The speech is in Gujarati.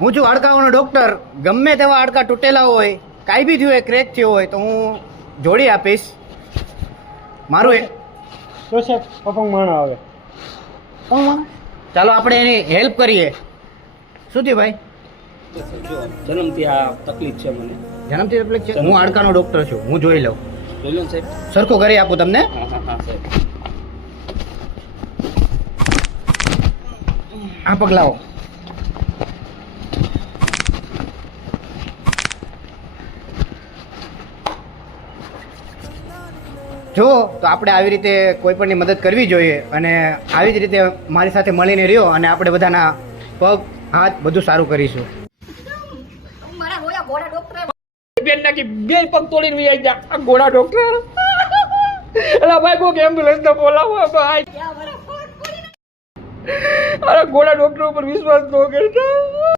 હું છું હાડકાઓનો ડૉક્ટર. ગમે તેવા હાડકા તૂટેલા હોય, કાંઈ બી થયું હોય, ક્રેક થયો હોય તો હું જોડી આપીશ. મારું તો સાહેબ પપંગ માણા આવે. ચાલો આપણે એની હેલ્પ કરીએ. શું થયું ભાઈ? જન્મથી આ તકલીફ છે મને. જન્મથી તકલીફ છે? હું હાડકાનો ડૉક્ટર છું, હું જોઈ લઉં. જોઈ લો ને સાહેબ. સરખું કરી આપું તમને. હા સાહેબ. આ પગ લાવો. જો તો આપણે આવી રીતે કોઈ પણની મદદ કરવી જોઈએ અને આવી જ રીતે મારી સાથે મળીને રહ્યો અને આપણે બધાના પગ હાથ બધું સારું કરીશું. મારા રોયા ઘોડા ડોક્ટર બેન નાખી બે પગ તોડીને વી આવી જા. આ ઘોડા ડોક્ટર. એલા ભાઈ કોક એમ્બ્યુલન્સ તો બોલાવો ભાઈ. ક્યાં મારા પગ પડી અરે ઘોડા ડોક્ટર ઉપર વિશ્વાસ ન કરતા.